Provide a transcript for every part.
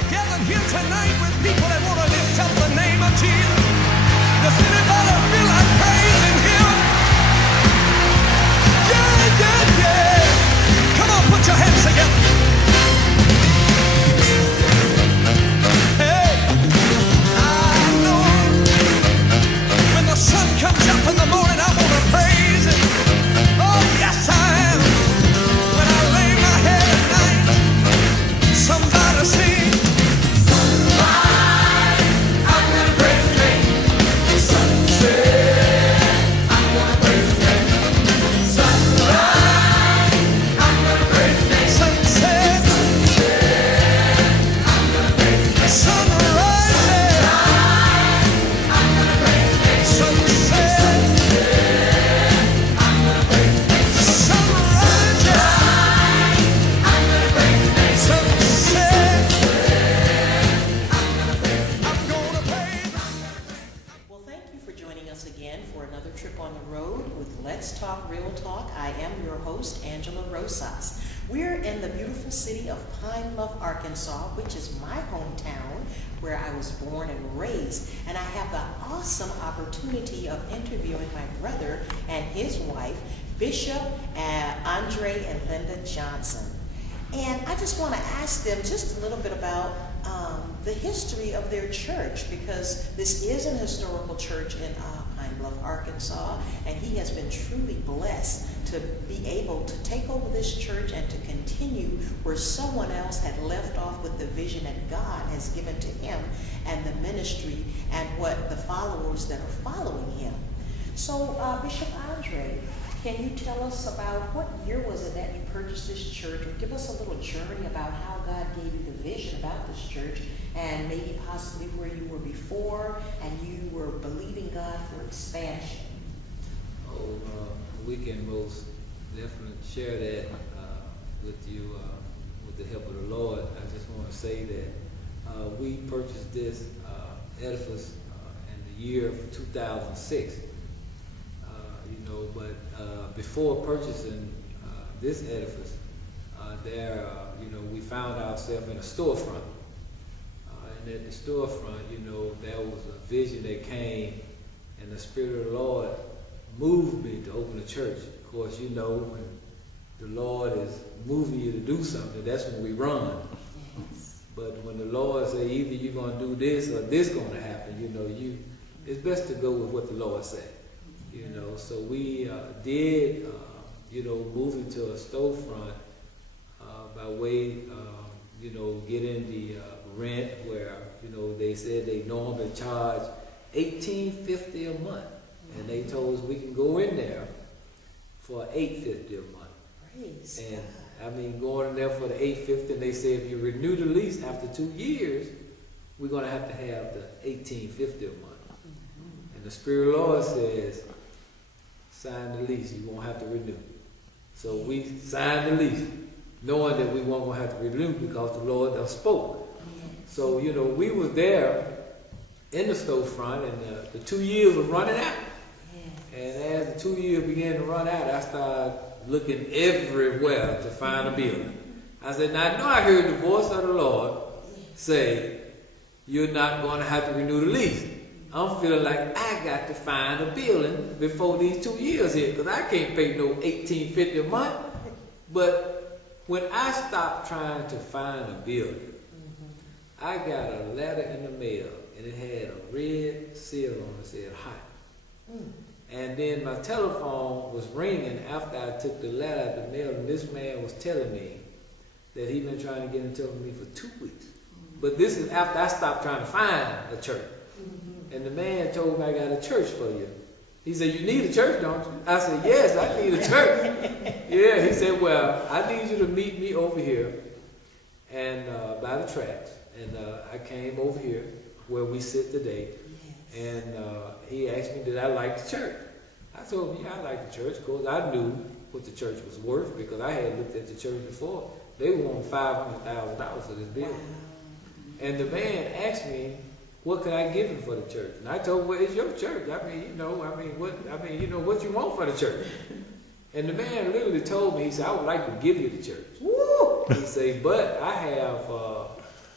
I gathered here tonight with people that want to lift up the name of Jesus. Does anybody feel like praising Him? Yeah, yeah, yeah. Come on, put your hands together. Hey, I know when the sun comes up in the morning, I want to praise Him. Oh, yes, I am. When I lay my head at night, somebody sing. Sunrise, I'm gonna praise His name. Sunset, I'm gonna praise His name. Sunrise, I'm gonna praise His name. Sunset, I'm gonna praise His name. Sunrise, I'm gonna praise His name. Sunset, I'm gonna praise His name. Sunrise, I'm gonna praise His name. Sunset, I'm gonna praise. Well, thank you for joining us again for another trip on the road with Let's Talk Real Talk. I am your host, Aundra Rosas. We're in the beautiful city of Pine Bluff, Arkansas, which is my hometown, where I was born and raised. And I have the awesome opportunity of interviewing my brother and his wife, Bishop Aundra and Linda Johnson. And I just want to ask them just a little bit about the history of their church, because this is an historical church in Pine Bluff, Arkansas, and he has been truly blessed to be able to take over this church and to continue where someone else had left off with the vision that God has given to him and the ministry and what the followers that are following him. So, Bishop Aundra, can you tell us about what year was it that you purchased this church, or give us a little journey about how God gave you the vision about this church, and maybe possibly where you were before and you were believing God for expansion? We can most definitely share that with you with the help of the Lord. I just want to say that we purchased this edifice in the year of 2006. But before purchasing this edifice, we found ourselves in a storefront. And at the storefront, there was a vision that came, and the Spirit of the Lord moved me to open a church. Of course, when the Lord is moving you to do something, that's when we run. Yes. But when the Lord says either you're going to do this or this going to happen, it's best to go with what the Lord said. So we did, move into a storefront by way, getting the rent where, they said they normally charge $18.50 a month, and they told us we can go in there for $8.50 a month. Praise and God. Going in there for the $8.50, and they said if you renew the lease after 2 years, we're going to have the $18.50 a month. Mm-hmm. And the Spirit of the Lord says, sign the lease, you won't have to renew. So we signed the lease, knowing that we weren't going to have to renew because the Lord done spoke. Yes. So, we were there in the storefront, and the 2 years were running out. Yes. And as the 2 years began to run out, I started looking everywhere to find a building. I said, now I know I heard the voice of the Lord say, you're not going to have to renew the lease. I'm feeling like I got to find a building before these 2 years here, because I can't pay no $18.50 a month. But when I stopped trying to find a building, I got a letter in the mail, and it had a red seal on it that said hot. And then my telephone was ringing after I took the letter out of the mail, and this man was telling me that he'd been trying to get in touch with me for 2 weeks. But this is after I stopped trying to find a church. And the man told me, I got a church for you. He said, you need a church, don't you? I said, yes, I need a church. Yeah, he said, well, I need you to meet me over here and by the tracks. And I came over here where we sit today. Yes. And he asked me, did I like the church? I told him, yeah, I like the church. Of course, I knew what the church was worth because I had looked at the church before. They wanted $500,000 for this building. Wow. And the man asked me, what could I give him for the church? And I told him, well, it's your church. What you want for the church? And the man literally told me, he said, I would like to give you the church. Woo! He said, but I have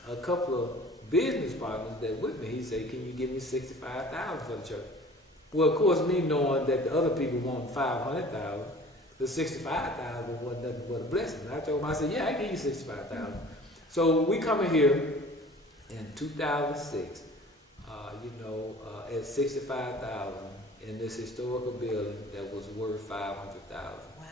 a couple of business partners that with me. He said, "Can you give me $65,000 for the church?" Well, of course, me knowing that the other people want $500,000, the $65,000 wasn't nothing but a blessing. And I told him, I said, "Yeah, I give you $65,000." So we come in here in 2006, at $65,000 in this historical building that was worth $500,000. Wow.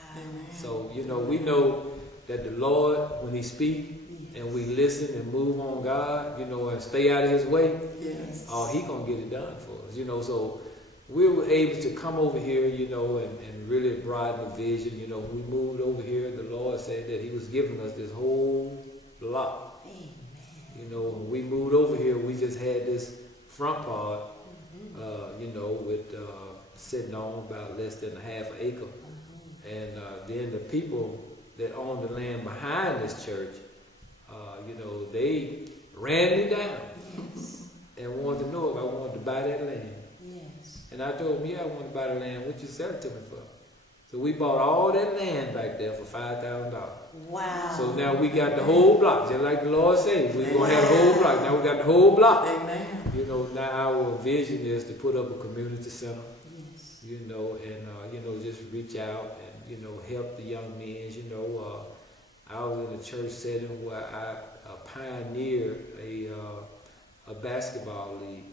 So we know that the Lord, when He speaks, and we listen and move on God, and stay out of His way, Yes. He gonna get it done for us, So we were able to come over here, and really broaden the vision. We moved over here. The Lord said that He was giving us this whole block. Amen. When we moved over here, we just had this front part, with sitting on about less than a half an acre, and then the people that own the land behind this church. They ran me down and wanted to know if I wanted to buy that land. Yes. And I told them, "Yeah, I want to buy the land. What you sell it to me for?" So we bought all that land back there for $5,000. Wow. So now we got the whole block, just like the Lord said. We're going to have the whole block. Now we got the whole block. Amen. Now our vision is to put up a community center, Yes. and, just reach out and, help the young men. I was in a church setting where I pioneered a basketball league,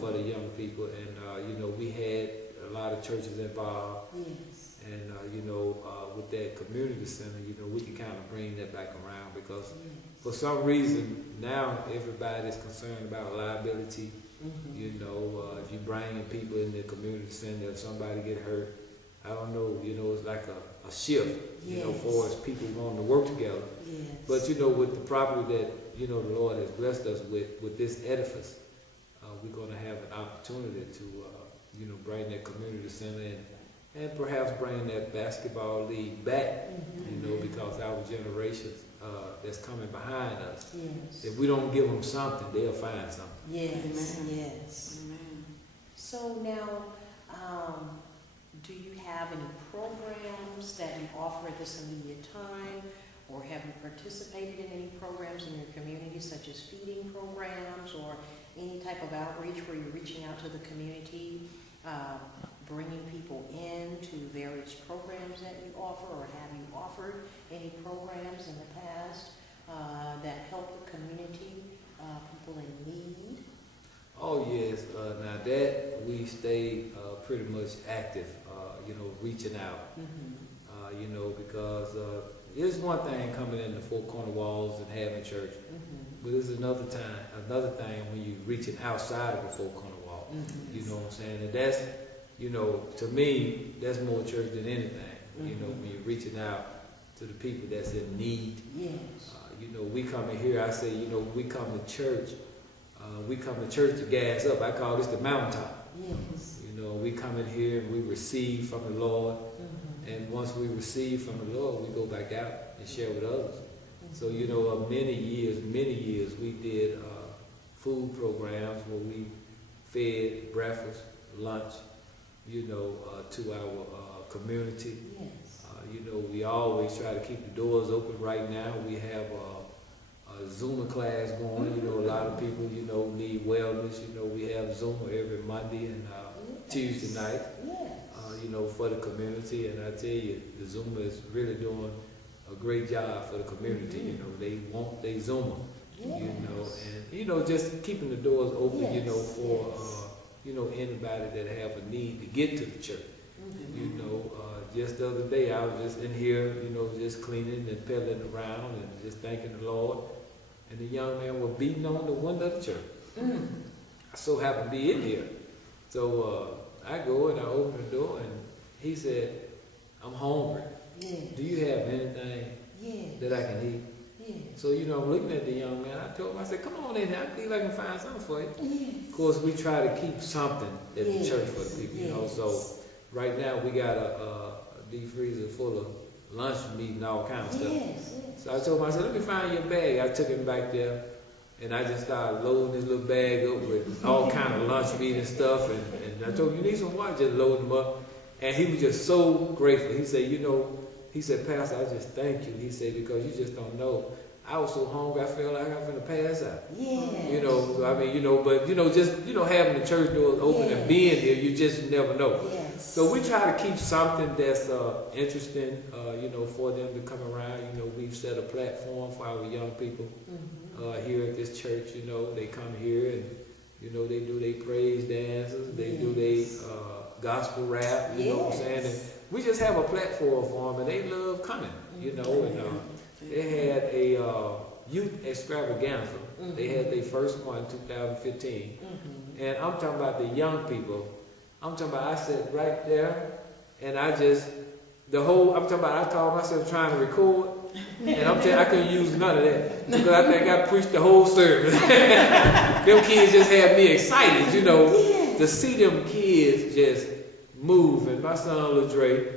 for the young people, and we had a lot of churches involved, Yes. and with that community center, we can kind of bring that back around because for some reason now everybody's concerned about liability. If you bring people in the community center, if somebody get hurt, I don't know, it's like a shift, for us people wanting to work together. Yes. But with the property that the Lord has blessed us with this edifice, we're going to have an opportunity to bring that community center and perhaps bring that basketball league back. Because our generations that's coming behind us, Yes. if we don't give them something, they'll find something. Yes. Amen. Yes. Amen. So now, do you have any programs that you offer at this immediate time, or have you participated in any programs in your community, such as feeding programs, or any type of outreach where you're reaching out to the community, bringing people in to various programs that you offer, or have you offered any programs in the past that help the community, people in need? Oh yes, now that we stay pretty much active, reaching out, because it's one thing coming in the four corner walls and having church, but it's another thing when you're reaching outside of the four corner wall. You know what I'm saying? And that's, to me, that's more church than anything. When you're reaching out to the people that's in need. Yes. We come in here, I say, we come to church. We come to church to gas up. I call this the mountaintop. Yes. We come in here and we receive from the Lord. And once we receive from the Lord, we go back out and share with others. So, many years we did food programs where we fed breakfast, lunch, to our community. Yes. We always try to keep the doors open. Right now we have a Zumba class going. A lot of people, need wellness. We have Zumba every Monday and Tuesday night, for the community. And I tell you, the Zumba is really doing a great job for the community. They want their Zumba, and, just keeping the doors open, for, anybody that have a need to get to the church. Just the other day, I was just in here, just cleaning and pedaling around and just thanking the Lord. And the young man was beating on the window of the church. I so happened to be in here. So I go and I open the door and he said, "I'm hungry. Yes. Do you have anything that I can eat?" Yes. So, I'm looking at the young man. I told him, I said, "Come on in here. I believe I can find something for you." Yes. Of course, we try to keep something at the church for the people, So right now we got a deep freezer full of lunch meat and all kinds of stuff. Yes. So I told him, I said, "Let me find your bag." I took him back there and I just started loading his little bag up with all kind of lunch meat and stuff. And I told him, "You need some water?" Just load him up. And he was just so grateful. He said, he said, "Pastor, I just thank you." He said, "Because you just don't know. I was so hungry, I felt like I was gonna pass out. Yeah. You know, so I mean, you know, but you know, just having the church doors open and being here, you just never know. Yes. So we try to keep something that's interesting, you know, for them to come around. You know, we've set a platform for our young people here at this church. You know, they come here and you know they do their praise dances, they do their gospel rap. You know what I'm saying? And we just have a platform for them, and they love coming. You know, and they had a youth extravaganza. They had their first one in 2015. And I'm talking about the young people. I'm talking about, I sat right there, and I just, I'm talking about, I told myself trying to record, and I'm telling you, I couldn't use none of that, because I think I preached the whole service. Them kids just had me excited, you know, to see them kids just move. And my son LaDray,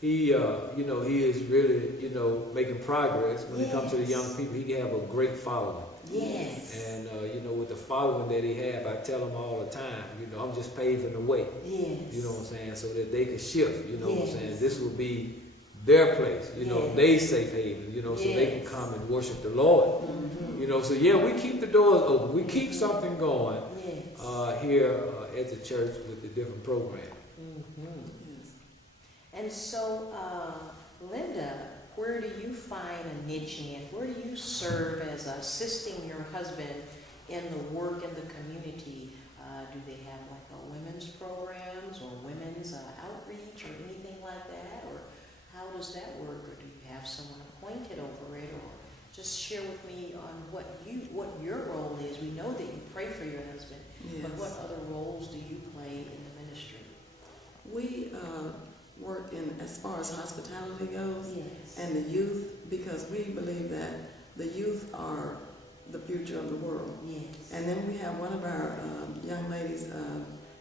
he, you know, he is really, you know, making progress when it comes to the young people. He have a great following. Yes. And, you know, with the following that he have, I tell him all the time, you know, I'm just paving the way. Yes. You know what I'm saying? So that they can shift, you know what I'm saying? This will be their place, you know, they safe haven, you know, so they can come and worship the Lord. You know, so yeah, we keep the doors open. We keep something going here at the church with the different programs. And so, Linda, where do you find a niche in? Where do you serve as assisting your husband in the work in the community? Do they have like a women's programs or women's outreach or anything like that? Or how does that work? Or do you have someone appointed over it? Or just share with me on what your role is. We know that you pray for your husband, but what other roles do you play in the ministry? We work in as far as hospitality goes and the youth, because we believe that the youth are the future of the world. And then we have one of our young ladies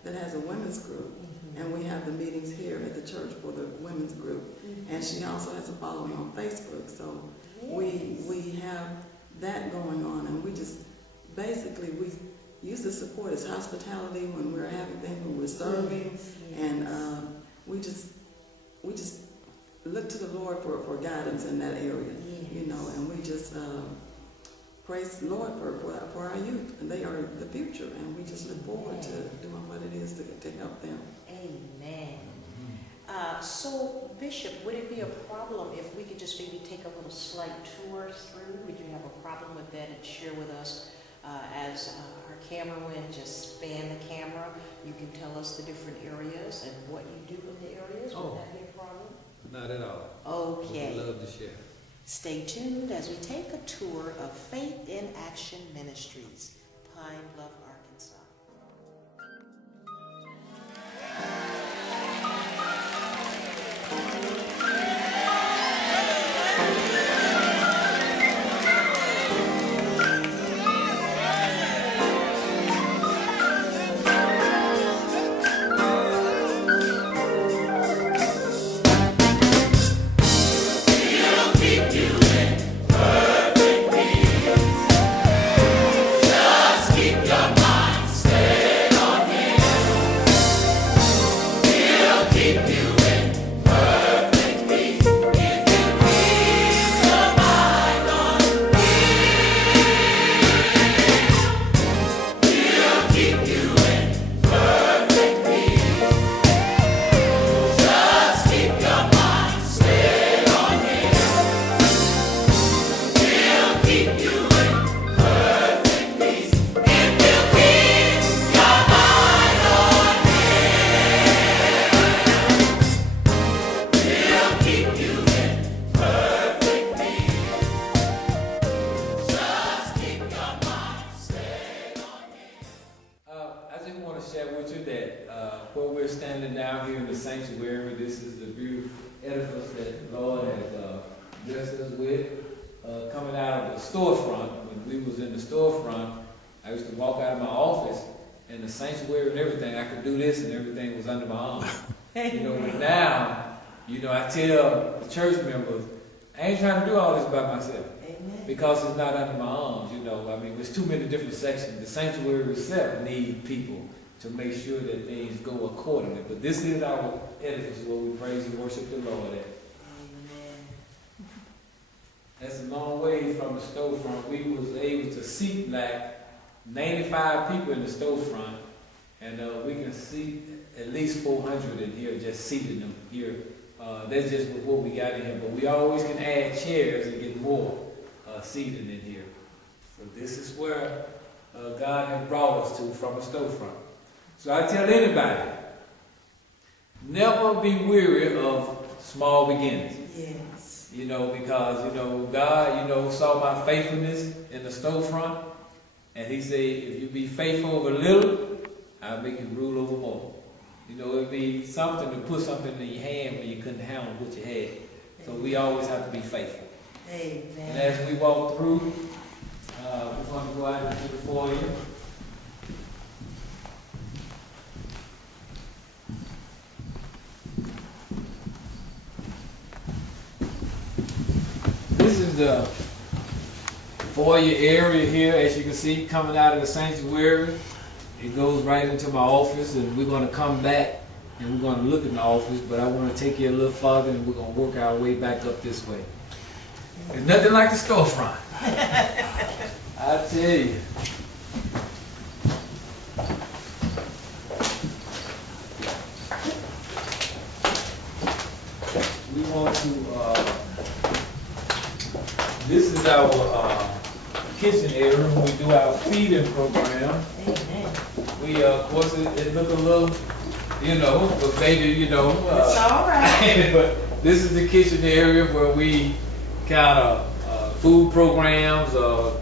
that has a women's group, and we have the meetings here at the church for the women's group. And she also has a following on Facebook, so we have that going on, and we just basically we use the support as hospitality when we're having things, when we're serving, and we just look to the Lord for guidance in that area, you know, and we just praise the Lord for our youth, and they are the future, and we just look forward to doing what it is to help them. Amen. So, Bishop, would it be a problem if we could just maybe take a little slight tour through? Would you have a problem with that and share with us as our cameraman just span the camera? You can tell us the different areas and what you do in the areas. Would that be a problem? Not at all. Okay. We'd love to share. Stay tuned as we take a tour of Faith in Action Ministries, Pine Bluff, Arkansas. Church members, I ain't trying to do all this by myself. Because it's not under my arms, you know. I mean, there's too many different sections. The sanctuary itself needs people to make sure that things go accordingly. But this is our edifice where we praise and worship the Lord at. That's long way from the storefront. We was able to seat like 95 people in the storefront, and we can seat at least 400 in here, just seating them here. That's just what we got in here, but we always can add chairs and get more seating in here. So this is where God has brought us to from a storefront. So I tell anybody, never be weary of small beginnings. Yes. You know, because, you know, God, you know, saw my faithfulness in the storefront, and he said, if you be faithful over little, I'll make you rule over more. You know, it'd be something to put something in your hand when you couldn't handle what you had. So we always have to be faithful. Amen. And as we walk through, we're going to go out into the foyer. This is the foyer area here, as you can see, coming out of the sanctuary. It goes right into my office, and we're going to come back and we're going to look in the office, but I want to take you a little farther, and we're going to work our way back up this way. There's nothing like the storefront. I tell you. We want to, this is our kitchen area when we do our feeding program. Amen. We, of course, it look a little, you know, but maybe, you know. It's all right. But this is the kitchen area where we kind of food programs or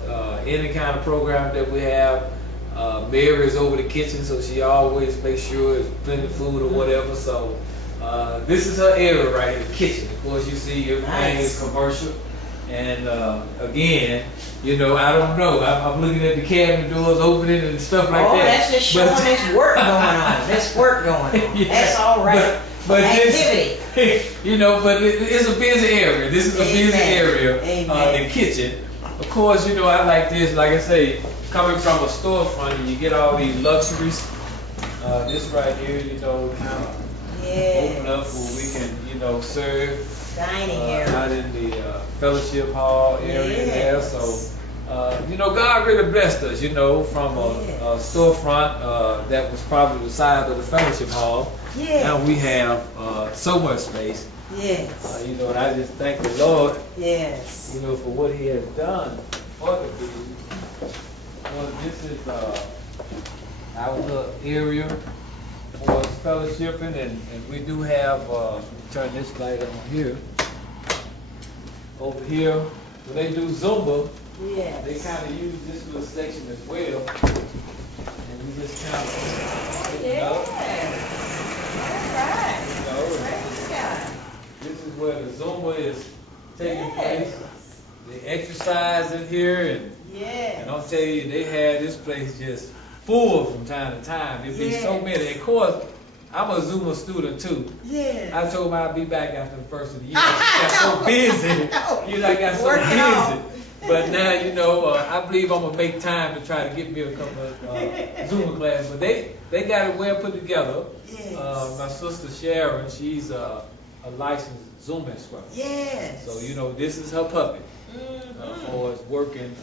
any kind of program that we have. Mary is over the kitchen, so she always makes sure there's plenty of food or whatever. So this is her area right here, the kitchen. Of course, you see everything is commercial. And again, you know, I don't know. I'm looking at the cabinet doors opening and stuff like that. Oh, that's just showing there's work going on. There's work going on. Yeah, that's all right. But activity. You know, but it's a busy area. This is a busy area, the kitchen. Of course, you know, I like this, like I say, coming from a storefront, and you get all these luxuries. This right here, you know, kind of open up where we can, you know, serve. Dining area. Out in the fellowship hall area there. So, you know, God really blessed us, you know, from a storefront that was probably the size of the fellowship hall. Yes. Now we have so much space. Yes. You know, and I just thank the Lord, Yes. you know, for what he has done for the people. Well, this is our little area for fellowshipping, and we do have, turn this light on here. Over here, when they do Zumba, they kind of use this little section as well. And we just kind of, you know, this is where the Zumba is taking place. They exercise in here, and I'll tell you, they had this place just full from time to time. There'd be so many. Of course, I'm a Zumba student too. I told him I'd be back after the first of the year. I got so busy. You know, I got so busy. But now, you know, I believe I'm gonna make time to try to get me a couple of Zumba classes. But they got it well put together. My sister Sharon, she's a licensed Zumba instructor. So you know, this is her puppet for us working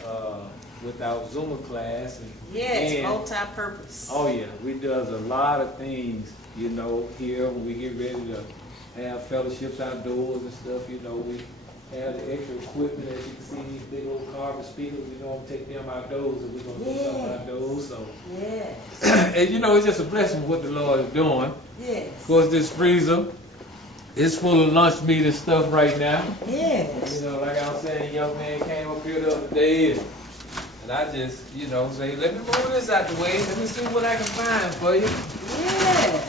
with our Zumba class. And multi-purpose. Oh yeah, we does a lot of things, you know, here when we get ready to have fellowships outdoors and stuff. You know, we have the extra equipment, as you can see, these big old carbon speakers. We don't take them outdoors, and we're gonna do something outdoors. So, and you know, it's just a blessing what the Lord is doing. Of course, this freezer is full of lunch meat and stuff right now. You know, like I was saying, a young man came up here the other day, and I just, you know, say, let me roll this out the way. Let me see what I can find for you.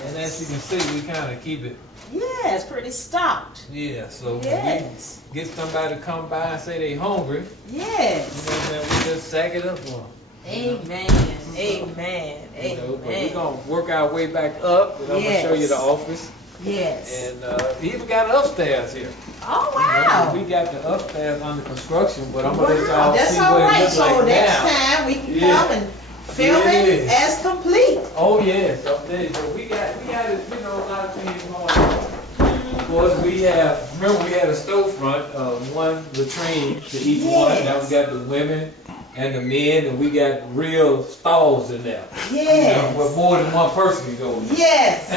And as you can see, we kind of keep it. It's pretty stocked. So when we get somebody to come by and say they hungry, you know what I'm saying, we just sack it up for them. Amen. Amen. You know, but we're going to work our way back up, and I'm going to show you the office. And he even got an upstairs here. Oh, wow. You know, we got the upstairs under construction, but I'm going to let y'all see all what right. it looks So like next now. time we can come and film it as complete. Oh yes, okay. So we got it, you know, a lot of things going on. Of course, we have remember we had a storefront, one latrine to each one. Now we got the women and the men, and we got real stalls in there. Yes. Where more than one person can go in. Yes.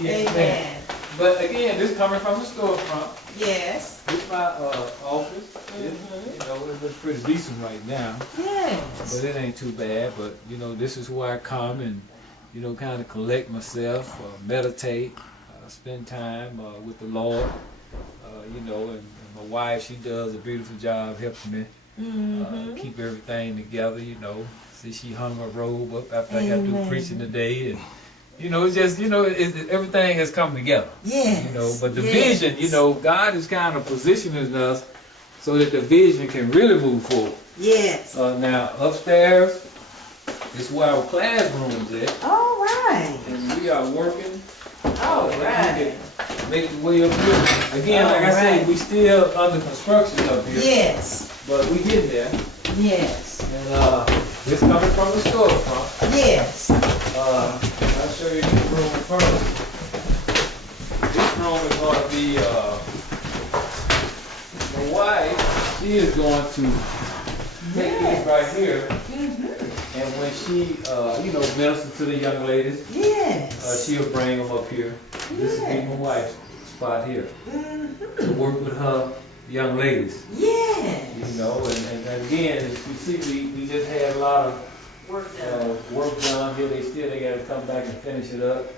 Yes, Amen. But again, this coming from the storefront. Yes. This is my office. You know, it looks pretty decent right now. Yes. But it ain't too bad. But you know, this is where I come and kind of collect myself, meditate, spend time with the Lord. And my wife, she does a beautiful job helping me keep everything together. See, she hung her robe up after I got through preaching today, and it's just everything has come together. Yes. But the vision, God is kind of positioning us so that the vision can really move forward. Yes. Now upstairs is where our classroom is at. All right. And we are working. All right. Make the way up here. Again, like I said, we still under construction up here. Yes. But we getting there. Yes. And this coming from the storefront. Yes. I'll show you this room first. This room is going to be my wife. She is going to take this right here. And when she, ministers to the young ladies, she'll bring them up here. This is my wife's spot here to work with her young ladies. Yes. And again, as you see, we just had a lot of work done here. They got to come back and finish it up.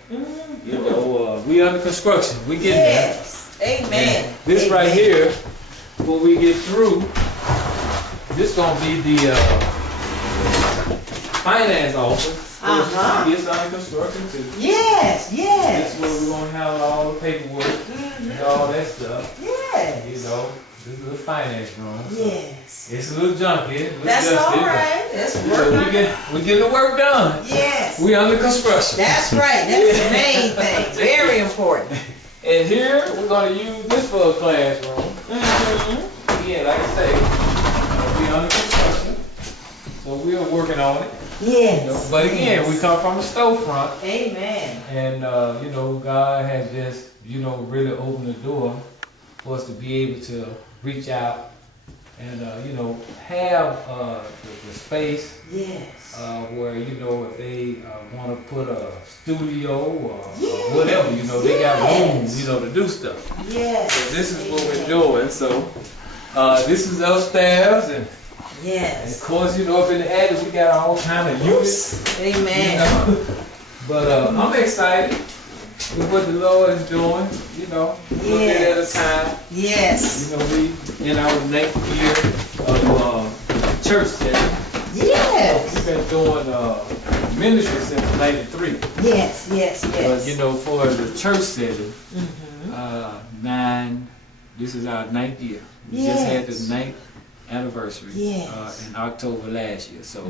We under construction. We getting there. Amen. And this right here, when we get through, this gonna be the finance office. It's under construction too. Yes. This is where we're gonna have all the paperwork and all that stuff. Yes. This is the finance room. So yes. it's a little junky. That's all right. That's work. We getting the work done. Yes. We under construction. That's right. That's the main thing. Very important. And here we're gonna use this for a classroom. Again, like I say, we under construction, so we are working on it. Yes. But again, we come from a storefront. Amen. And God has just really opened the door for us to be able to reach out and have the space. Yes. Where if they want to put a studio or whatever, they got rooms, to do stuff. Yes. So this is what we're doing. So this is upstairs, and of course, up in the attic we got all kind of units. Amen. But I'm excited with what the Lord is doing. One day at a time. Yes. We in our next year of church setting. Yes. We've been doing ministry since '93. Yes. But for the church setting, this is our 9th year. We just had the 9th anniversary in October last year. So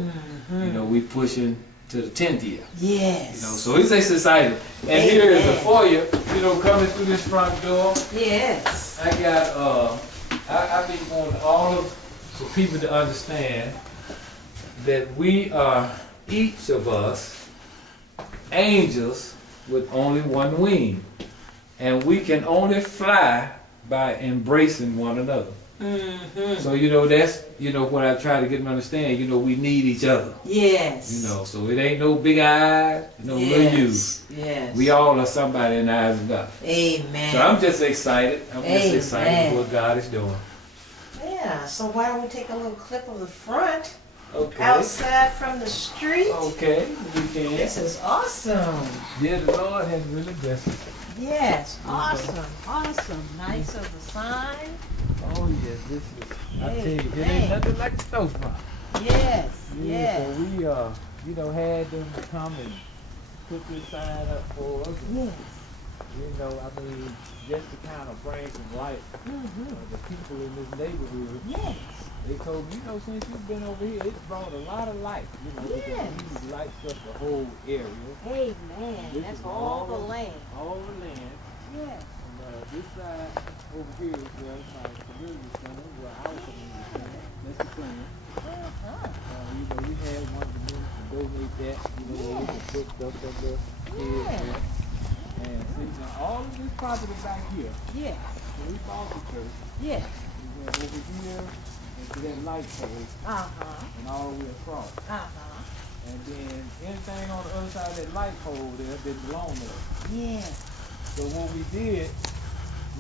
we pushing to the 10th year. Yes. So it's just exciting. And here is the foyer. Coming through this front door. Yes. I got I've been wanting all of the people to understand that we are each of us angels with only one wing, and we can only fly by embracing one another. So that's what I try to get them to understand. We need each other. Yes. So it ain't no big eyes, no little you. Yes. We all are somebody in the eyes of God. Amen. So I'm just excited. I'm just excited with what God is doing. Yeah. So why don't we take a little clip of the front? Okay. Outside from the street. Okay, we can. This is awesome. Yeah, the Lord has really blessed us. Yes, awesome. Nice of the sign. Oh yes, this is. I tell you, it ain't nothing like the storefront. Yes. So we had them come and put this sign up for us. Yes. Just to kind of bring some light the people in this neighborhood. Yes. They told me, since you've been over here, it's brought a lot of light. Because these lights up the whole area. Amen. That's all the land. All the land. Yes. And this side over here is where my community center, where our community center. That's the plan. We had one of the ministers donate that, we could put stuff up there. And see, now all of this property back here, we bought the church. Yeah. We went over here and to that light pole and all the way across. And then anything on the other side of that light pole there didn't belong there. Yeah. So what we did,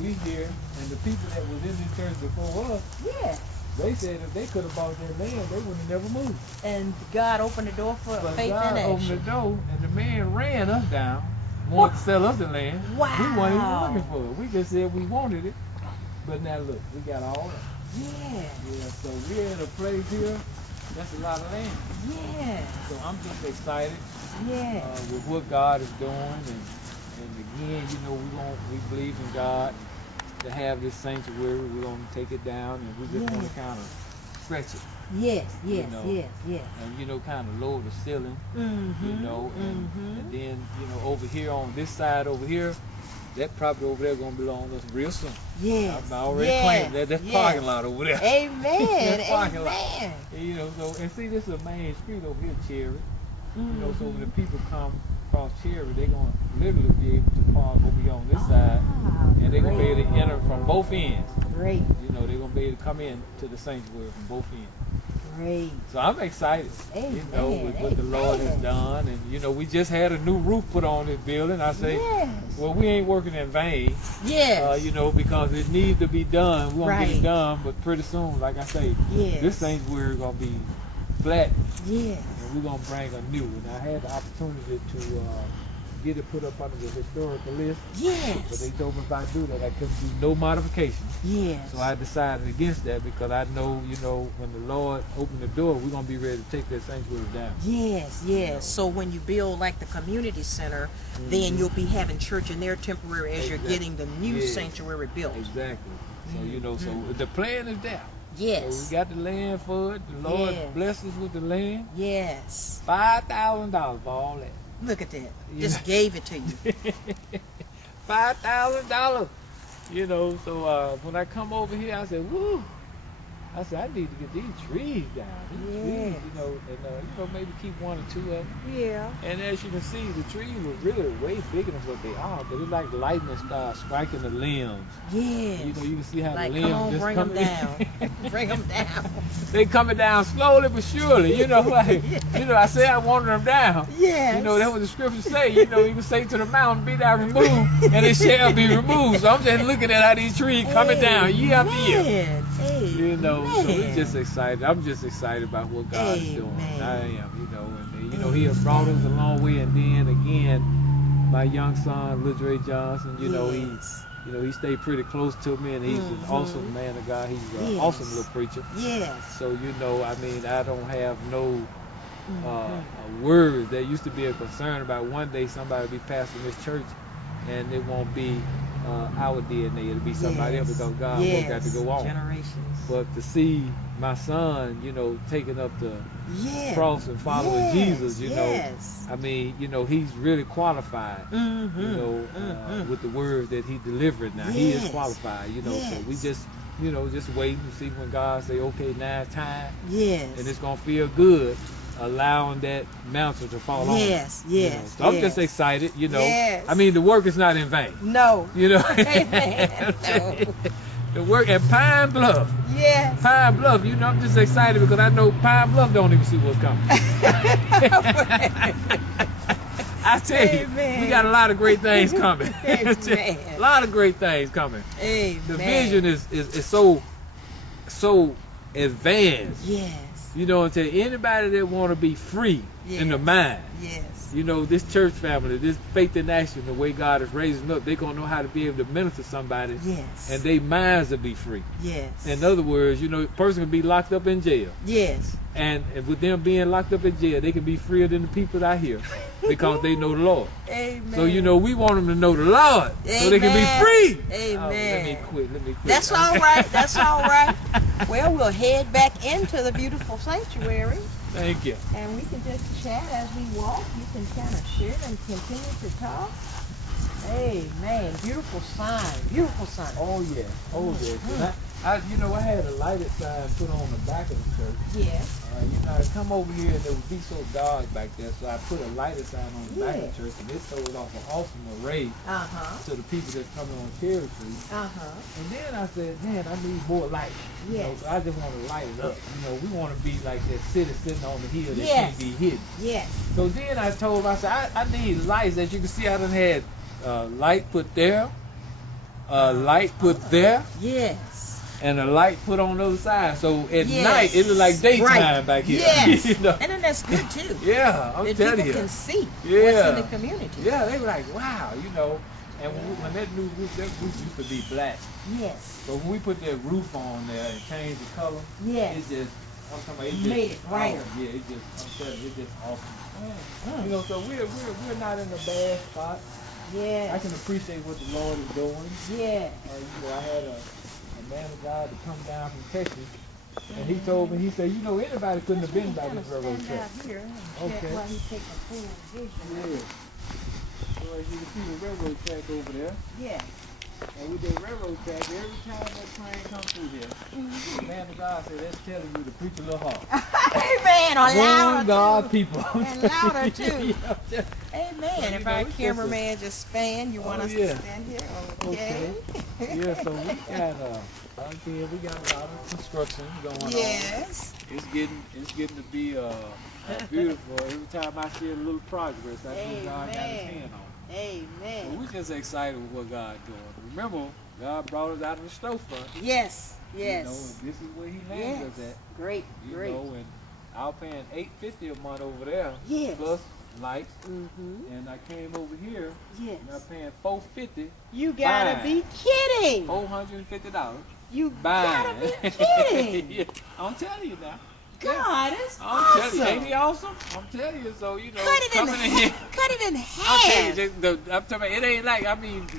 we here, and the people that was in this church before us, Yeah. they said if they could have bought that land, they would have never moved. And God opened the door for But faith God in opened the action. door, and the man ran us down, wanted to sell us the land. Wow. We weren't even looking for it. We just said we wanted it. But now look, we got all of it. Yeah. Yeah, so we're in a place here, that's a lot of land. Yeah. So I'm just excited Yeah. with what God is doing, and again, you know, we believe in God to have this sanctuary. We're gonna take it down, and we just want to kind of stretch it. Yes, yes, You know. yes. And you know, kind of lower the ceiling, you know, and then you know, over here on this side over here, that property over there gonna belong to us real soon. Yes. I'm already claiming that. That's parking lot over there. Amen. That's parking lot. Amen. And, you know, so and see, this is a main street over here, Cherry. You know, so when the people come across Cherry, they're gonna literally be able to park over here on this side, and they're gonna be able to enter from both ends. Great. You know, they're gonna be able to come in to the sanctuary from both ends. Great. So I'm excited, you know, with what the Lord has done. And, you know, we just had a new roof put on this building. I say, well, we ain't working in vain, you know, because it needs to be done. We're going to get it done, but pretty soon, like I say, this sanctuary is going to be flat. And we're going to bring a new one. I had the opportunity to get it put up under the historical list. But they told me if I do that, I couldn't do no modifications. So I decided against that because I know, you know, when the Lord opened the door, we're going to be ready to take that sanctuary down. Yes. So when you build like the community center, then you'll be having church in there temporary as you're getting the new sanctuary built. Exactly. So, you know, so the plan is there. Yes. So we got the land for it. The Lord blessed us with the land. Yes. $5,000 for all that. Look at that. Just gave it to you. $5,000. You know, so when I come over here, I said, woo. I said, I need to get these trees down. These trees, you know, and you know, maybe keep one or two of them. And as you can see, the trees were really way bigger than what they are, but it's like lightning starts striking the limbs. You know, you can see how like, the limbs come on, just bring them down. Bring them down. They coming down slowly but surely, you know, like, you know, I say I wanted them down. You know, that's what the scriptures say, you know, you can say to the mountain, be thou removed, and it shall be removed. So I'm just looking at how these trees coming down year after year. You know, so we're just excited. I'm just excited about what God is doing. I am, you know, and you know, He has brought us a long way. And then again, my young son, LaDray Johnson, you know, he stayed pretty close to me, and he's an awesome man of God. He's an awesome little preacher. So you know, I mean, I don't have no worries. There used to be a concern about one day somebody will be pastoring this church, and it won't be our DNA. It'll be somebody else because God work got to go on. Generations. But to see my son, you know, taking up the cross and following Jesus, you know, I mean, you know, he's really qualified, you know, with the word that he delivered. Now he is qualified, you know, so we just, you know, just waiting to see when God say, okay, now it's time, and it's gonna feel good, allowing that mantle to fall on. You know? So I'm just excited, you know. I mean, the work is not in vain. No. You know. Amen. No. The work at Pine Bluff. Pine Bluff, you know, I'm just excited because I know Pine Bluff don't even see what's coming. I tell you, we got a lot of great things coming. A lot of great things coming. The vision is so advanced. You know, and to anybody that want to be free in the mind, you know, this church family, this faith in action, the way God is raising them up, they're going to know how to be able to minister to somebody, and their minds will be free. In other words, you know, a person can be locked up in jail. And with them being locked up in jail, they can be freer than the people out here because they know the Lord. So, you know, we want them to know the Lord so they can be free. Let me quit. That's all right. That's all right. Well, we'll head back into the beautiful sanctuary. Thank you. And we can just chat as we walk. You can kind of share and continue to talk. Amen. Beautiful sign. Beautiful sign. Oh, yeah. Oh, yeah. I had a lighted sign put on the back of the church. Yes. I come over here and it would be so dark back there, so I put a lighted sign on the back of the church, and it showed off an awesome array to the people that's coming on Cherry Street. And then I said, man, I need more light. Yes. So I just want to light it up. We want to be like that city sitting on the hill that can't be hidden. Yes. So then I told him, I said, I need lights. As you can see, I done had light put there, light put there. Yes. And a light put on the other side, so at night it looked like daytime back here. Yes, and then that's good too. Yeah, I'm telling you. People can see what's in the community. Yeah, they were like, wow, And when that new roof, that roof used to be black. Yes. But when we put that roof on there and changed the color, yes, it just, I'm talking about, it made just it brighter. Awesome. Yeah, I'm telling you, it's just awesome. So we're not in a bad spot. Yes. I can appreciate what the Lord is doing. Yeah. I had a man of God to come down from Texas, and he told me, he said, anybody couldn't have been by this railroad track. Okay. While he takes a full vision. Yeah. So as you can see the railroad track over there. Yeah. And with the railroad track, every time that train comes through here, the man of God said, that's telling you to preach a little hard. Amen. Or louder God too. people. And louder too. Yeah. Amen. If our cameraman just fan, you want us to stand here? Okay. Yeah, so we got a lot of construction going on. Yes. It's getting to be beautiful. Every time I see a little progress, I think God got his hand on it. Amen. So we're just excited with what God's doing. Remember, God brought us out of the storefront. Yes. Yes. And this is where He landed us at. Great. Great. And I was paying $850 a month over there. Yes. Plus lights. And I came over here. Yes. And I'm paying $450. You gotta be kidding. $450. You gotta be kidding. Yeah, I'm telling you now. God, it's I'm awesome. telling you, ain't he awesome? I'm telling you, so cut it in half. I'm telling you, I'm talking about, it ain't like,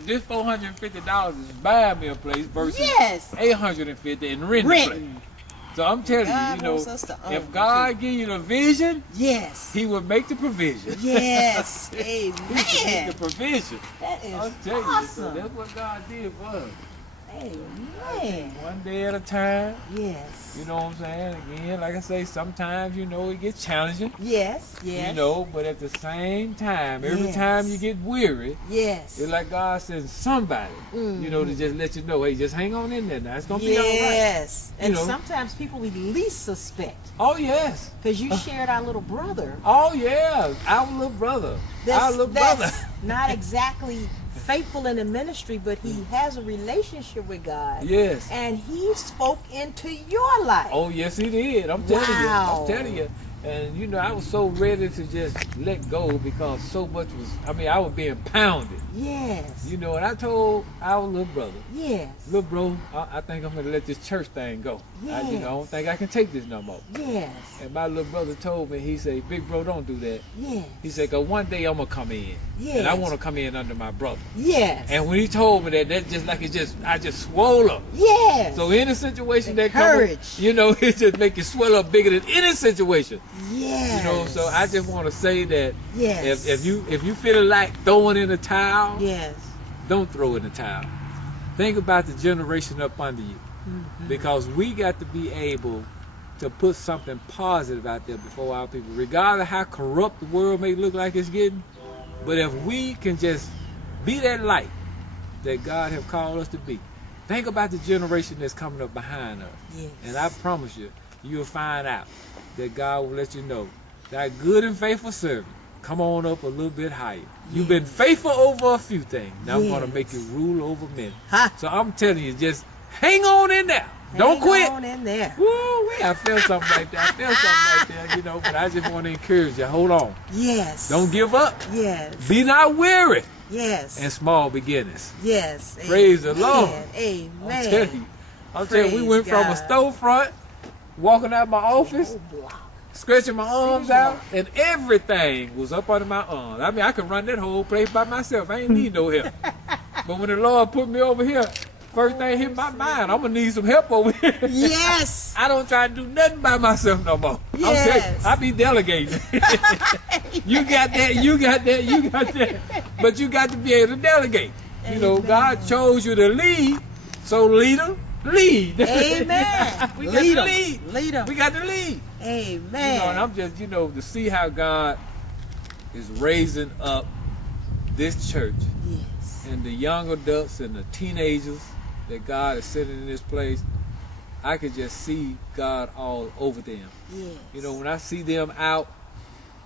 this $450 is buying me a place versus $850 and renting a place. So I'm telling you, if God give you the vision, He will make the provision. Yes, amen. He will make the provision. That is I'm telling awesome. you, so that's what God did for us. Amen. One day at a time. Yes. You know what I'm saying? Again, like I say, sometimes, it gets challenging. Yes, yes. But at the same time, every time you get weary, it's like God sends somebody, to just let you know, hey, just hang on in there now. It's going to be all right. Yes. And sometimes people we least suspect. Oh, yes. Because you shared our little brother. Oh, yeah. Our little brother. That's not exactly faithful in the ministry, but he has a relationship with God. Yes. And he spoke into your life. Oh, yes, he did. I'm telling you. And, I was so ready to just let go because so much was, I was being pounded. Yes. And I told our little brother. Yes. Little bro, I think I'm going to let this church thing go. Yes. I don't think I can take this no more. Yes. And my little brother told me, he said, big bro, don't do that. Yes. He said, because one day I'm going to come in. Yes. And I want to come in under my brother. Yes. And when he told me that just like I just swole up. Yes. So any situation that comes, it just make you swell up bigger than any situation. Yes. So I just want to say that yes. if you feel like throwing in the towel, yes, don't throw in the towel. Think about the generation up under you. Because we got to be able to put something positive out there before our people, regardless of how corrupt the world may look like it's getting. But if we can just be that light that God have called us to be, think about the generation that's coming up behind us. Yes. And I promise you, you'll find out that God will let you know that good and faithful servant, come on up a little bit higher. You've been faithful over a few things. Now I'm going to make you rule over men. So I'm telling you, just hang on in there. Don't quit. Hang on in there. Woo, I feel something like that. But I just want to encourage you. Hold on. Yes. Don't give up. Yes. Be not weary. Yes. And small beginnings. Yes. Praise the Lord. Amen. I'm telling you, we went from a storefront, walking out my office, stretching my arms out, and everything was up under my arms. I could run that whole place by myself. I ain't need no help. But when the Lord put me over here, first thing hit my mind, I'm going to need some help over here. Yes. I don't try to do nothing by myself no more. Yes. I be delegating. You got that, you got that, you got that. But you got to be able to delegate. God chose you to lead. So leader, lead. Amen. We got to lead. Lead 'em. We got to lead. Amen. You know, and I'm just, to see how God is raising up this church. Yes. And the young adults and the teenagers that God is sending in this place, I could just see God all over them. Yes. When I see them out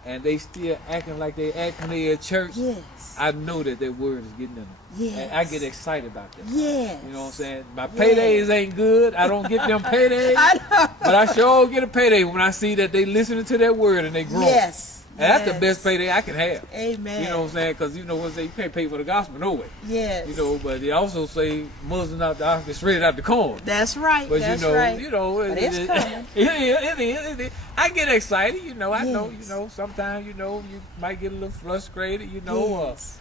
and they still acting like they acting there at church, yes. I know that their word is getting in them. Yes. And I get excited about that. Yes. You know what I'm saying? My paydays ain't good. I don't get them paydays. I know. But I sure get a payday when I see that they listening to that word and they grow. Yes. And that's the best payday I can have. Amen. You know what I'm saying? Because you can't pay for the gospel no way. Yes. But they also say Muslims out the ox get shredded out the corn. That's right. But that's right. But it's coming. It is. I get excited. I know. Sometimes you might get a little frustrated. Yes.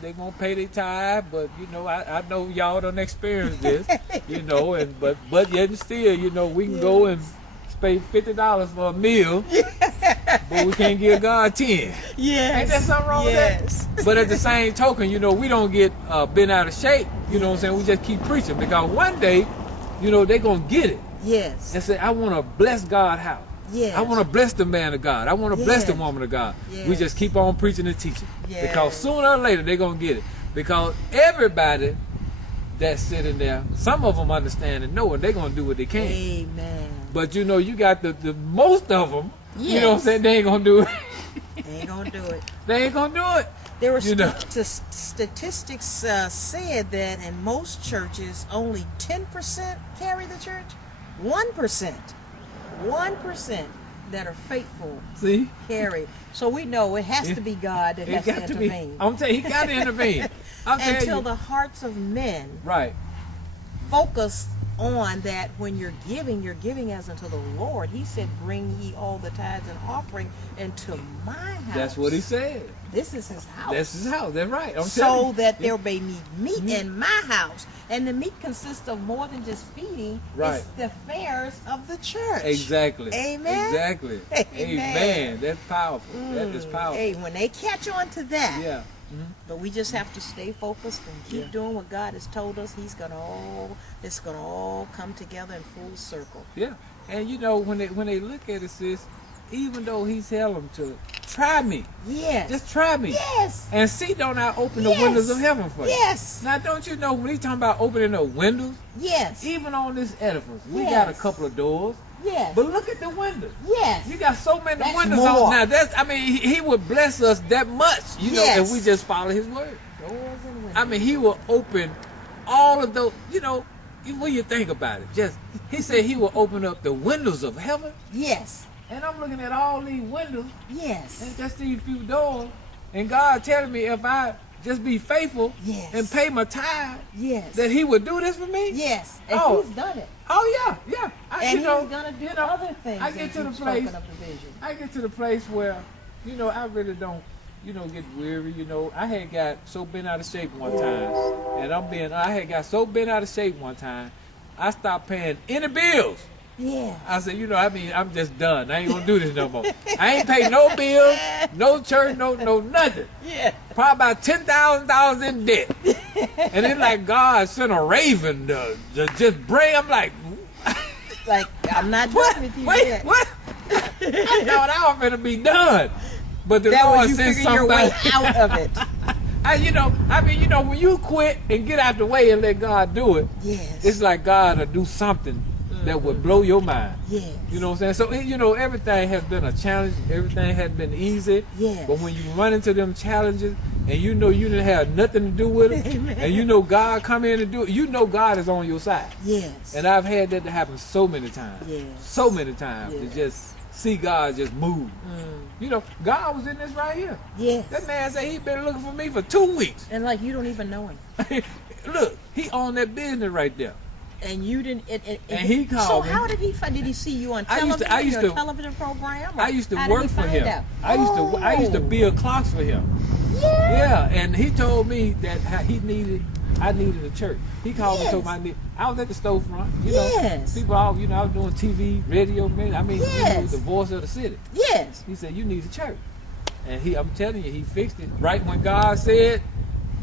They won't pay their tithe, but I know y'all don't experience this. But yet and still, we can go and pay $50 for a meal, but we can't give God 10. Yes. Ain't that something wrong with that? But at the same token, we don't get bent out of shape. You know what I'm saying? We just keep preaching because one day, they're going to get it. Yes. And say, I want to bless God's house. Yes. I want to bless the man of God. I want to bless the woman of God. Yes. We just keep on preaching and teaching. Yes. Because sooner or later, they're going to get it. Because everybody that's sitting there, some of them understand and know, and they're going to do what they can. Amen. But you got the most of them, yes. you know what I'm saying, they ain't going to do it. They ain't going to do it. They ain't going to do it. There were statistics said that in most churches, only 10% carry the church. 1% that are faithful carry. So we know it has to be God that has to intervene. I'm telling you, he got to intervene. Until the hearts of men focus on that. When you're giving as unto the Lord. He said, bring ye all the tithes and offering into my house. That's what he said. This is his house. That's his house. That's right. So that there may be meat in my house. And the meat consists of more than just feeding. Right. It's the affairs of the church. Exactly. Amen. Exactly. Amen. That's powerful. That is powerful. Hey, when they catch on to that. Yeah. But we just have to stay focused and keep doing what God has told us. It's gonna all come together in full circle. Yeah. And when they look at it, sis, even though he's telling them to try me. Yes. Just try me. Yes. And see, don't I open the windows of heaven for you? Yes. Now, don't you know when he's talking about opening the windows? Yes. Even on this edifice, we got a couple of doors. Yes. But look at the windows. Yes. You got so many windows more. on. Now, he would bless us that much, if we just follow his word. Doors and windows. He will open all of those, when you think about it, he said he will open up the windows of heaven. Yes. And I'm looking at all these windows. Yes. And just these few doors. And God telling me if I just be faithful and pay my tithe, that he would do this for me. Yes. And he's done it. Oh yeah. And he's gonna do other things. I get to the place where, I really don't, get weary. I had got so bent out of shape one time, and I had got so bent out of shape one time, I stopped paying any bills. Yeah. I said, I'm just done. I ain't gonna do this no more. I ain't pay no bills, no church, no nothing. Yeah. Probably about $10,000 in debt. And it's like God sent a raven to just bring. I'm like I'm not done with you yet. What? I thought I was gonna be done, but the that Lord was you sent figure your way somebody out of it. When you quit and get out the way and let God do it, it's like God will do something that would blow your mind. Yes. You know what I'm saying? So, everything has been a challenge. Everything has been easy. Yes. But when you run into them challenges and you didn't have nothing to do with it, Amen. and God come in and do it, God is on your side. Yes. And I've had that to happen so many times. Yes. So many times to just see God just move. God was in this right here. Yes. That man said he'd been looking for me for 2 weeks. And you don't even know him. Look, he owned that business right there. And you didn't. And he called me. So how did he find? Did he see you on television? I used to television program. I used to work for him. I used to build clocks for him. Yeah. Yeah, and he told me that I needed a church. He called me and told me I was at the storefront. People all I was doing TV, radio, the voice of the city. Yes. He said you need a church, and I'm telling you, he fixed it right when God said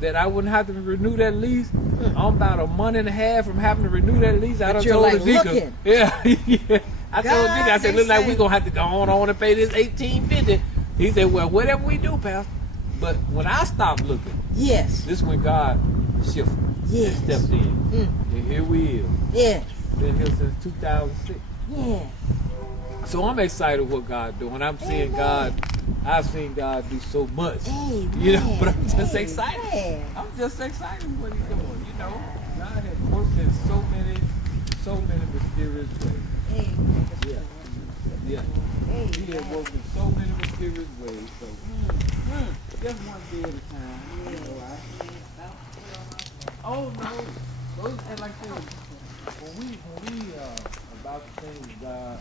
that I wouldn't have to renew that lease. I'm about a month and a half from having to renew that lease. I But done you're told like the deacon. looking. Yeah, yeah. I told the deacon, I said, they look like say- we're going to have to go on and pay this $18.50. He said, well, whatever we do, Pastor. But when I stopped looking, Yes. this is when God shifted Yes. and stepped in. And here we is. Yes. Been here since 2006. Yeah. So I'm excited what God doing. I'm seeing God. I've seen God do so much. Amen. You know, but I'm just excited. Amen. I'm just excited what He's doing. You know, God has worked in so many mysterious ways. Amen. Yeah. Amen. He has worked in so many mysterious ways. So just one day at a time. You know, oh no, those and like I said, when we about the things God,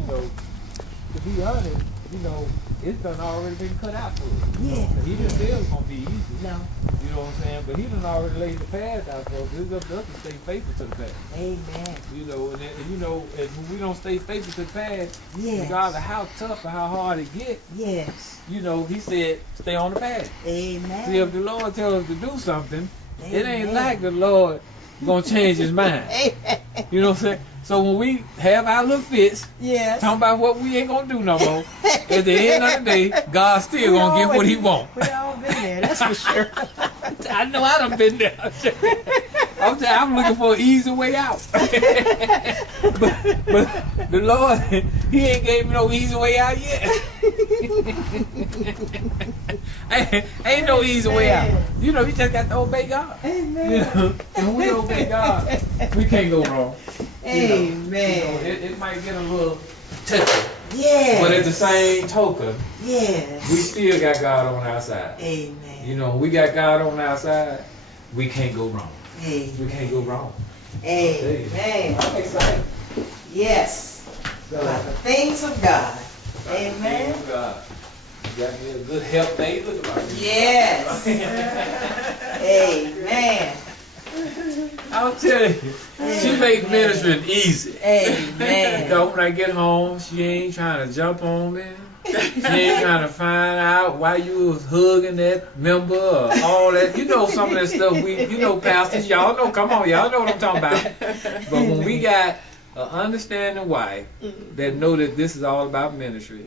you know, to be honest, you know, it's done already been cut out for us. Yeah. He didn't say it was gonna be easy. No. You know what I'm saying? But he done already laid the path out for us. It's up to us to stay faithful to the path. Amen. You know, and you know, and when we don't stay faithful to the path, Yes. regardless of how tough or how hard it gets, Yes. you know, he said, stay on the path. Amen. See, if the Lord tells us to do something, it ain't Amen. like the Lord gonna change his mind. Amen. You know what I'm saying? So when we have our little fits, Yes. talking about what we ain't gonna do no more, at the end of the day, God still gonna get what he want. We all been there, that's for sure. I know I done been there. I'm looking for an easy way out. but the Lord, he ain't gave me no easy way out yet. ain't no easy way out. You know, you just got to obey God. Amen. You know, and when we obey God, we can't go wrong. Amen. It might get a little touchy. Yes. But at the same token, Yes. we still got God on our side. Amen. You know, we got God on our side, we can't go wrong. Amen. We can't go wrong. Amen. I'm excited. Yes. About the things of God. Amen. Thank God. You got me a good help day. Look at me. Yes. Amen. I'll tell you, she make ministry easy. Amen. Because when I get home, she ain't trying to jump on me. She ain't trying to find out why you was hugging that member or all that. You know some of that stuff you know, pastors, y'all know, come on, y'all know what I'm talking about. But when we got an understanding wife that know that this is all about ministry,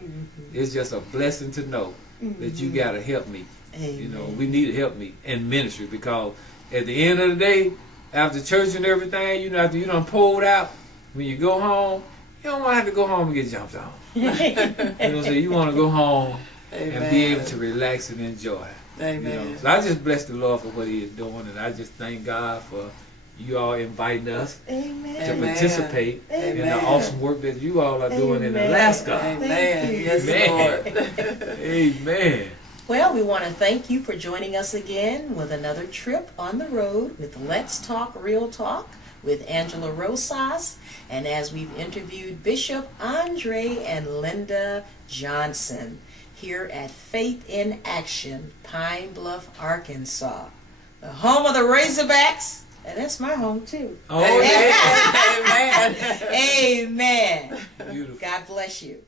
it's just a blessing to know that you got to help me. You know, we need to help me in ministry because at the end of the day, after church and everything, you know, after you done pulled out, when you go home, you don't want to have to go home and get jumped on. You know what I'm saying? You want to go home and be able to relax and enjoy. Amen. You know? So I just bless the Lord for what he is doing, and I just thank God for you all inviting us Amen. to Amen. participate in the Amen. awesome work that you all are doing in Amen. Alaska. Amen. Yes, Amen. Lord. Amen. Well, we want to thank you for joining us again with another trip on the road with Let's Talk Real Talk with Aundra Rosas, and as we've interviewed Bishop Aundra and Linda Johnson here at Faith in Action, Pine Bluff, Arkansas, the home of the Razorbacks, and that's my home too. Oh, yeah. Amen. Amen. Beautiful. God bless you.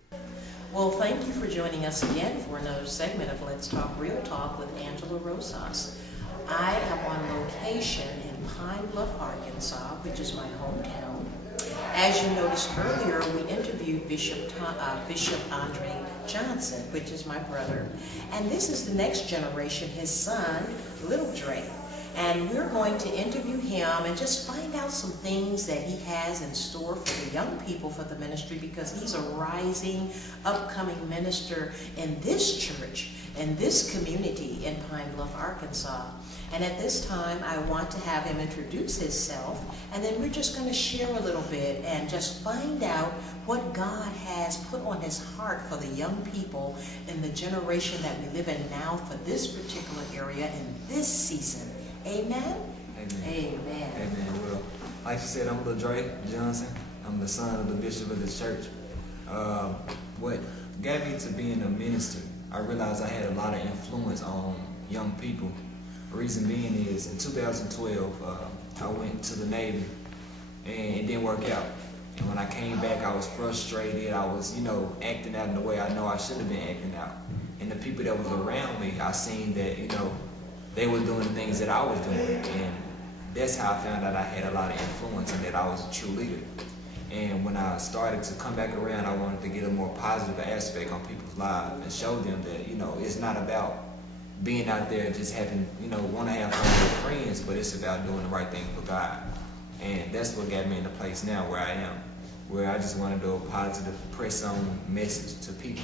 Well, thank you for joining us again for another segment of Let's Talk Real Talk with Aundra Rosas. I am on location in Pine Bluff, Arkansas, which is my hometown. As you noticed earlier, we interviewed Bishop Aundra Johnson, which is my brother. And this is the next generation, his son, LaDray. And we're going to interview him and just find out some things that he has in store for the young people for the ministry, because he's a rising, upcoming minister in this church, in this community in Pine Bluff, Arkansas. And at this time, I want to have him introduce himself, and then we're just going to share a little bit and just find out what God has put on his heart for the young people in the generation that we live in now for this particular area in this season. Amen? Amen. Amen. Amen. Well, like you said, I'm LaDray Johnson. I'm the son of the bishop of the church. What got me to being a minister, I realized I had a lot of influence on young people. The reason being is in 2012, I went to the Navy and it didn't work out. And when I came back, I was frustrated. I was, acting out in the way I know I should have been acting out. And the people that was around me, I seen that, they were doing the things that I was doing. And that's how I found out I had a lot of influence and that I was a true leader. And when I started to come back around, I wanted to get a more positive aspect on people's lives and show them that, you know, it's not about being out there just having, you know, want to have fun with friends, but it's about doing the right thing for God. And that's what got me in the place now where I am, where I just want to do a positive press-on message to people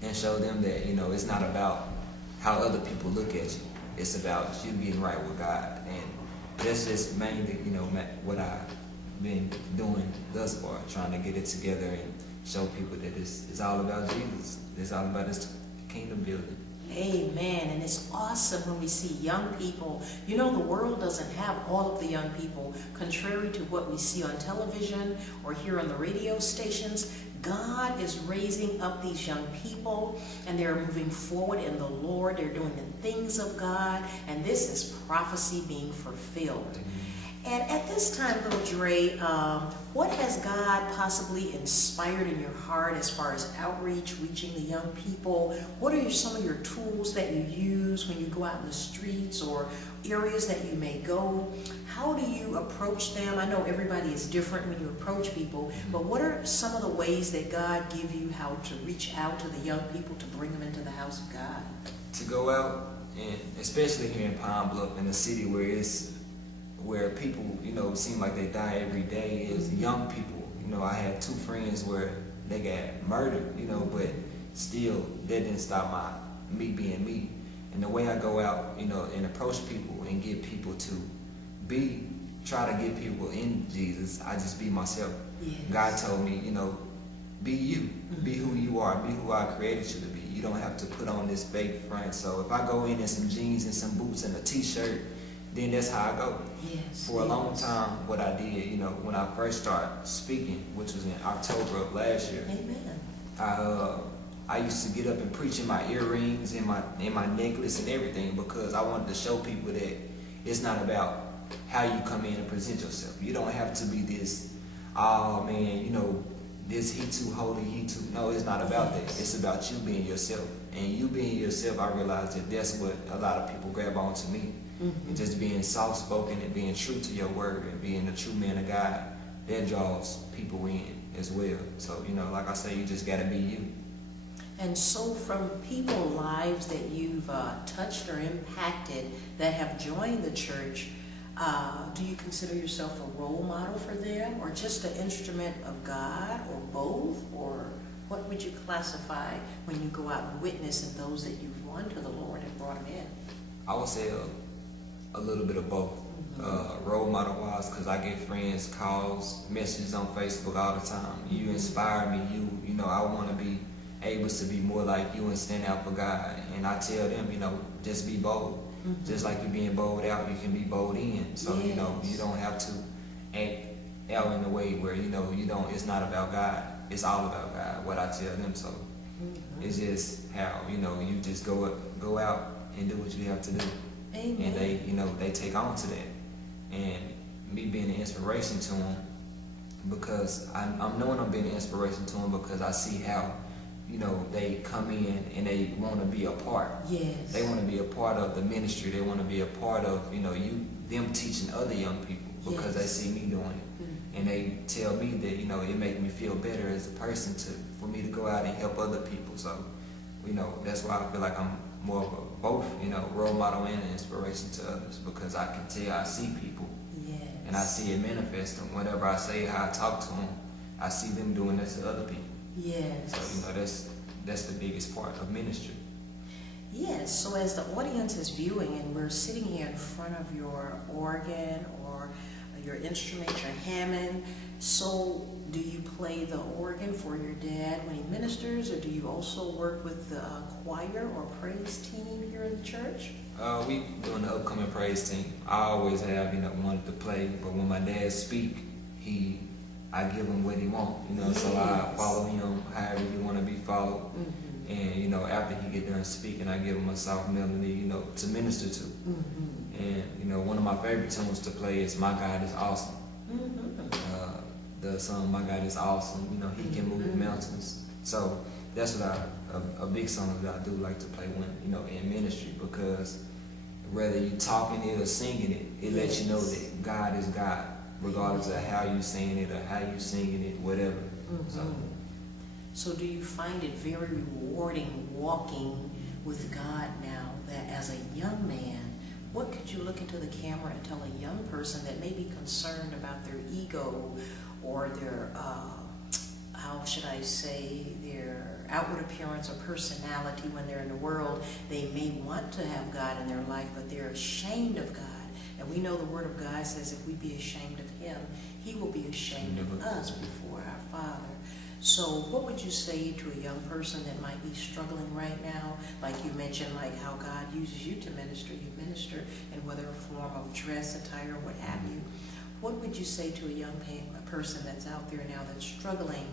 and show them that, you know, it's not about how other people look at you. It's about you getting right with God. And that's just mainly, you know, what I've been doing thus far, trying to get it together and show people that it's all about Jesus. It's all about this kingdom building. Amen. And it's awesome when we see young people. You know, the world doesn't have all of the young people, contrary to what we see on television or hear on the radio stations. God is raising up these young people, and they're moving forward in the Lord. They're doing the things of God, and this is prophecy being fulfilled. And at this time, little Dre, what has God possibly inspired in your heart as far as outreach, reaching the young people? What are some of your tools that you use when you go out in the streets or areas that you may go? How do you approach them? I know everybody is different when you approach people, but what are some of the ways that God give you how to reach out to the young people to bring them into the house of God? To go out, and especially here in Pine Bluff, in a city where people, you know, seem like they die every day, is young people. You know, I had 2 friends where they got murdered, you know, but still that didn't stop me being me. And the way I go out, you know, and approach people and get people to try to get people in Jesus, I just be myself. Yes. God told me, you know, be you, be who you are, be who I created you to be. You don't have to put on this fake front. So if I go in some jeans and some boots and a t-shirt, then that's how I go. Yes. For a long time, what I did, you know, when I first started speaking, which was in October of last year, Amen. I used to get up and preach in my earrings and my necklace and everything, because I wanted to show people that it's not about how you come in and present yourself. You don't have to be this, oh man, you know, this he too holy, he too. No, it's not about that. It's about you being yourself. And you being yourself, I realized that that's what a lot of people grab onto me. And just being soft-spoken and being true to your word and being a true man of God, that draws people in as well. So, you know, like I say, you just got to be you. And so from people's lives that you've touched or impacted that have joined the church, do you consider yourself a role model for them, or just an instrument of God, or both? Or what would you classify when you go out and witness in those that you've won to the Lord and brought them in? I would say a little bit of both. Role model wise, because I get friends, calls, messages on Facebook all the time. You inspire me. You know, I want to be able to be more like you and stand out for God. And I tell them, you know, just be bold. Just like you're being bold out, you can be bold in. So, you know, you don't have to act out in a way where, you know, it's not about God. It's all about God, what I tell them. So it's just how, you know, you just go out and do what you have to do. Amen. And they, you know, they take on to that. And me being an inspiration to them, because I'm knowing I'm being an inspiration to them because I see how, you know, they come in and they want to be a part. Yes. They want to be a part of the ministry. They want to be a part of, you know, them teaching other young people because they see me doing it. And they tell me that, you know, it makes me feel better as a person for me to go out and help other people. So, you know, that's why I feel like I'm more of both, you know, role model and an inspiration to others, because I can tell, I see people. Yes. And I see it manifest them. Whenever I say how I talk to them, I see them doing this to other people. Yes. So, you know, that's the biggest part of ministry. Yes, so as the audience is viewing and we're sitting here in front of your organ or your instrument, your Hammond, so do you play the organ for your dad when he ministers, or do you also work with the choir or praise team here in the church? We doing the upcoming praise team. I always have, you know, wanted to play, but when my dad speak, I give him what he want, you know, so I follow him however he want to be followed. And, you know, after he get done speaking, I give him a soft melody, you know, to minister to. And, you know, one of my favorite tunes to play is My God is Awesome. The song My God is Awesome, you know, he can move mountains. So that's what a big song that I do like to play when, you know, in ministry, because whether you talking it or singing it, it lets you know that God is God, regardless of how you saying it or how you singing it, whatever. So do you find it very rewarding walking with God now that as a young man, what could you look into the camera and tell a young person that may be concerned about their ego or their, how should I say, their outward appearance or personality when they're in the world? They may want to have God in their life, but they're ashamed of God. And we know the Word of God says if we be ashamed of Him, He will be ashamed of us before our Father. So what would you say to a young person that might be struggling right now? Like you mentioned, like how God uses you to minister. You minister in whether a form of dress, attire, what have you. What would you say to a young person that's out there now that's struggling?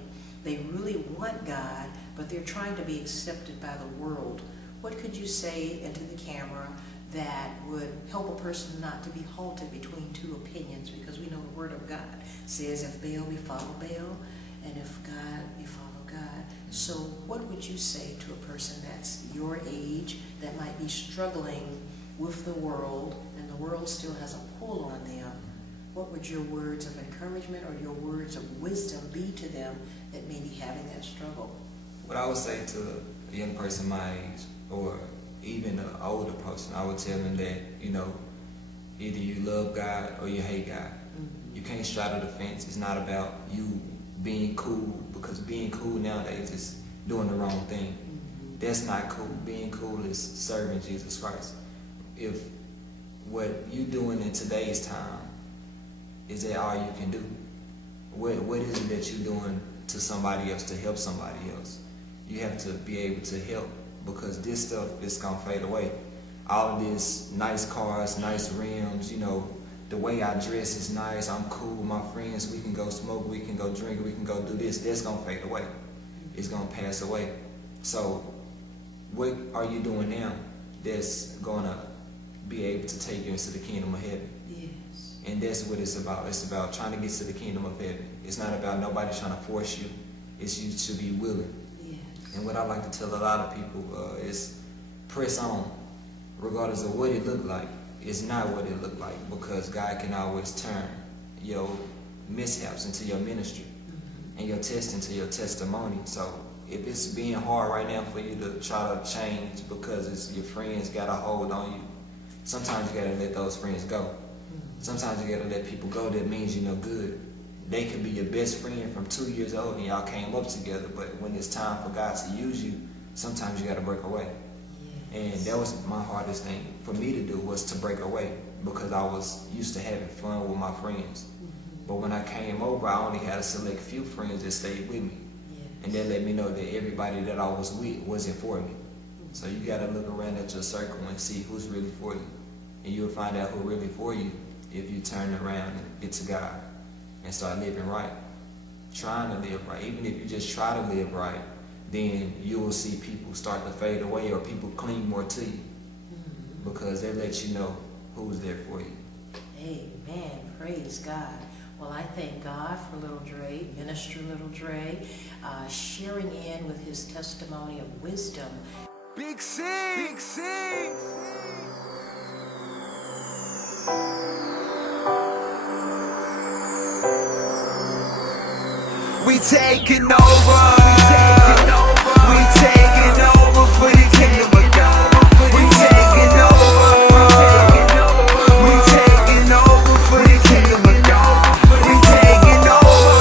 They really want God, but they're trying to be accepted by the world. What could you say into the camera that would help a person not to be halted between two opinions? Because we know the Word of God says if Baal, we follow Baal, and if God, we follow God. So what would you say to a person that's your age that might be struggling with the world, and the world still has a pull on them? What would your words of encouragement or your words of wisdom be to them that may be having that struggle? What I would say to a young person my age, or even an older person, I would tell them that, you know, either you love God or you hate God. You can't straddle the fence. It's not about you being cool, because being cool nowadays is doing the wrong thing. That's not cool. Being cool is serving Jesus Christ. If what you doing in today's time, is that all you can do? What is it that you're doing to somebody else to help somebody else? You have to be able to help, because this stuff is gonna fade away. All of this nice cars, nice rims, you know, the way I dress is nice, I'm cool with my friends, we can go smoke, we can go drink, we can go do this, that's gonna fade away. It's gonna pass away. So what are you doing now that's gonna be able to take you into the kingdom of heaven? Yes. And that's what it's about. It's about trying to get to the kingdom of heaven. It's not about nobody trying to force you. It's you to be willing. Yes. And what I like to tell a lot of people is press on, regardless of what it looked like. It's not what it looked like, because God can always turn your mishaps into your ministry and your test into your testimony. So if it's being hard right now for you to try to change because it's your friends got a hold on you, sometimes you got to let those friends go. Sometimes you got to let people go that means you're no good. They could be your best friend from 2 years old and y'all came up together, but when it's time for God to use you, sometimes you got to break away. And that was my hardest thing for me to do, was to break away, because I was used to having fun with my friends. But when I came over, I only had a select few friends that stayed with me. And that let me know that everybody that I was with wasn't for me. So you got to look around at your circle and see who's really for you. And you'll find out who's really for you if you turn around and get to God and start living right. Trying to live right. Even if you just try to live right, then you will see people start to fade away, or people cling more to you, because they let you know who's there for you. Amen. Praise God. Well, I thank God for Little Dre, Minister Little Dre, sharing in with his testimony of wisdom. Big C! Big C! We taking over. We taking over for the kingdom of God. We taking over. We taking over for the kingdom of God. We taking over.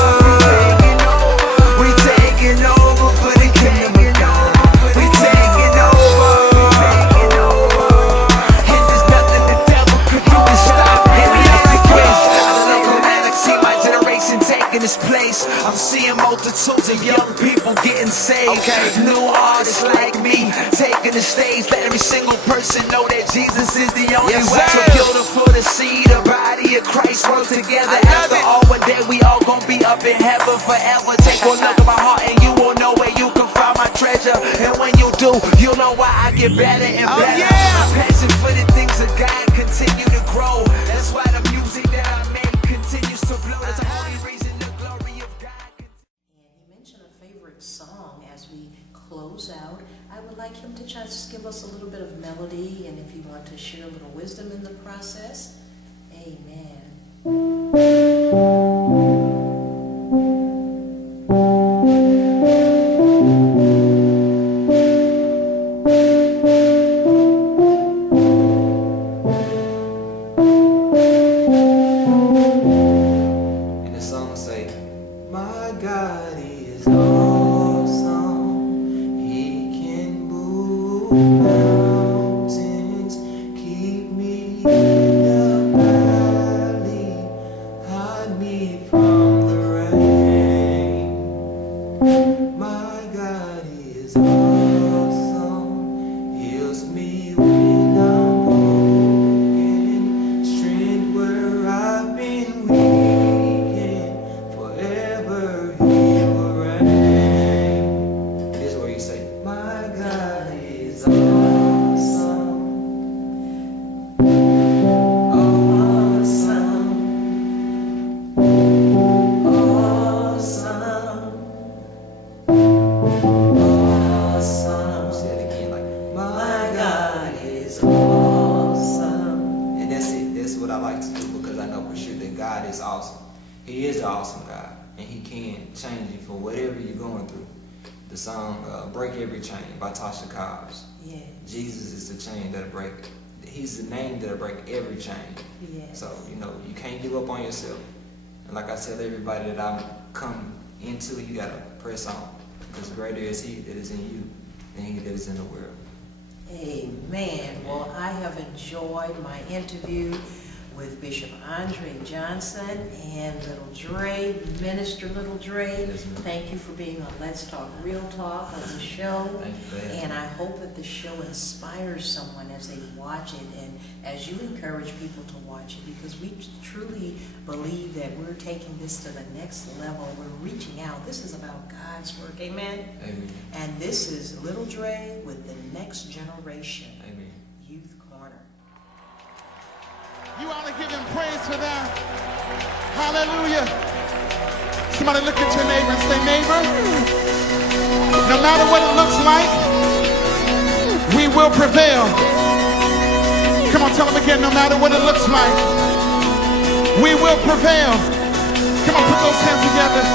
We taking over for the kingdom of God. We taking over. And there's nothing the devil could do to stop it. We are like grace. I love the man. I see my generation taking its place. I'm seeing multitudes of young people getting saved. New artists like me taking the stage. Let every single person know that Jesus is the only way. So beautiful to see the body of Christ work together. After all, one day we all gonna be up in heaven forever. Take one look at my heart and you will know where you can find my treasure. And when you do, you'll know why I get better and better. My passion for the things of God continue to grow. That's why the music that I make continues to blow. That's the only reason the glory of God. And he mentioned a favorite song as we close out. I would like him to just give us a little bit of melody, and if you want to share a little wisdom in the process. Amen. And the song say, my God is awesome. He can move mountains, keep me in the valley, hide me from the rain. My God is awesome, heals me when I'm broken, strength where I've been weak, and forever He will reign. This is where you say, my God is awesome, awesome, awesome. Say it again, like, my God is awesome. And that's it. That's what I like to do, because I know for sure that God is awesome. He is an awesome God, and He can change you for whatever you're going through. The song "Break Every Chain" by Tasha Cobbs. Yes. Jesus is the chain that'll break. He's the name that'll break every chain. Yes. So you know you can't give up on yourself. And like I tell everybody that I come into, you gotta press on, because greater is He that is in you than he that is in the world. Amen. Well, I have enjoyed my interview with Bishop Aundra Johnson and LaDray, Minister LaDray. Yes, ma'am. Thank you for being on Let's Talk Real Talk on the show. Thank you for having me. And I hope that the show inspires someone as they watch it, and as you encourage people to watch it, because we truly believe that we're taking this to the next level. We're reaching out. This is about God's work. Amen? Amen. And this is LaDray with the next generation. Amen. Youth Corner. You ought to give Him praise for that. Hallelujah. Somebody look at your neighbor and say, neighbor, no matter what it looks like, we will prevail. Come on, tell them again, no matter what it looks like, we will prevail. Come on, put those hands together.